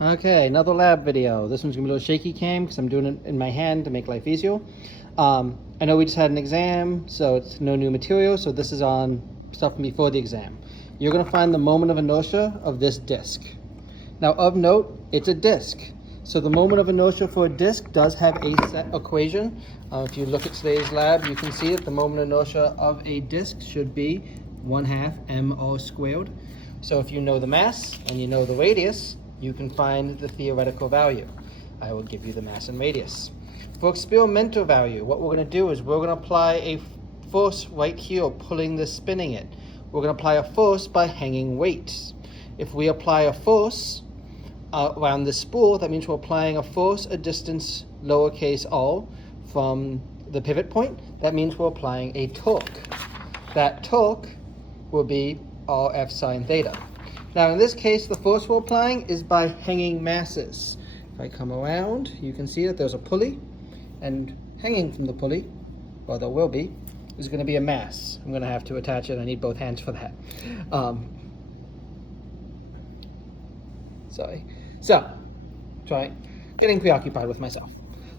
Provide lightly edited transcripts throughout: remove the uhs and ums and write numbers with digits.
Okay, another lab video. This one's gonna be a little shaky cam because I'm doing it in my hand to make life easier. I know we just had an exam, so it's no new material, so this is on stuff from before the exam. You're gonna find the moment of inertia of this disc. Now of note, it's a disc. So the moment of inertia for a disc does have a set equation. If you look at today's lab, you can see that the moment of inertia of a disc should be 1/2 mr squared. So if you know the mass and you know the radius, you can find the theoretical value. I will give you the mass and radius. For experimental value, what we're going to do is we're going to apply a force right here, pulling this, spinning it. We're going to apply a force by hanging weights. If we apply a force around the spool, that means we're applying a force a distance lowercase r from the pivot point. That means we're applying a torque. That torque will be Rf sine theta. Now in this case, the force we're applying is by hanging masses. If I come around, you can see that there's a pulley, and hanging from the pulley, well there will be, is going to be a mass. I'm going to have to attach it. I need both hands for that. Getting preoccupied with myself.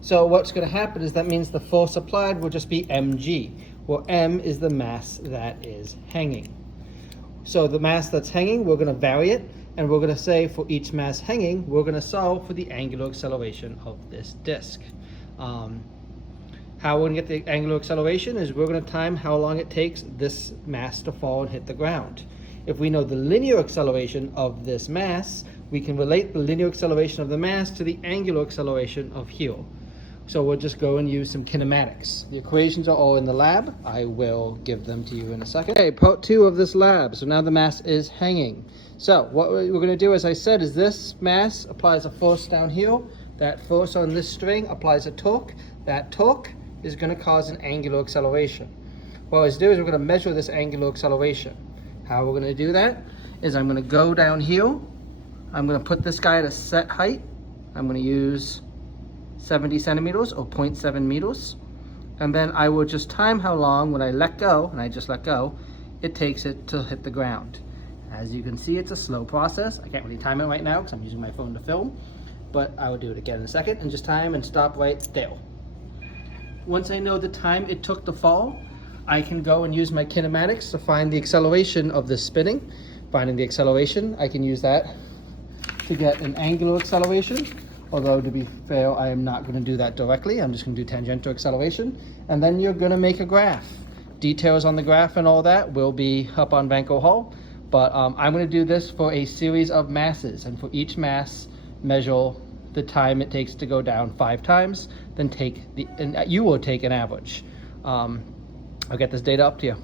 So what's going to happen is that means the force applied will just be mg, where m is the mass that is hanging. So the mass that's hanging, we're going to vary it, and we're going to say for each mass hanging, we're going to solve for the angular acceleration of this disk. How we're going to get the angular acceleration is we're going to time how long it takes this mass to fall and hit the ground. If we know the linear acceleration of this mass, we can relate the linear acceleration of the mass to the angular acceleration of here. So we'll just go and use some kinematics. The equations are all in the lab. I will give them to you in a second. Okay, part 2 of this lab. So now the mass is hanging. So what we're going to do, as I said, is this mass applies a force down here. That force on this string applies a torque. That torque is going to cause an angular acceleration. What we're going to do is we're going to measure this angular acceleration. How we're going to do that is I'm going to go down here. I'm going to put this guy at a set height. I'm going to use 70 centimeters or 0.7 meters. And then I will just time how long when I let go, and I just let go, it takes it to hit the ground. As you can see, it's a slow process. I can't really time it right now because I'm using my phone to film, but I will do it again in a second and just time and stop right there. Once I know the time it took to fall, I can go and use my kinematics to find the acceleration of this spinning. Finding the acceleration, I can use that to get an angular acceleration. Although to be fair, I am not going to do that directly. I'm just going to do tangential acceleration. And then you're going to make a graph. Details on the graph and all that will be up on Banco Hall. But I'm going to do this for a series of masses. And for each mass, measure the time it takes to go down 5 times. Then you will take an average. I'll get this data up to you.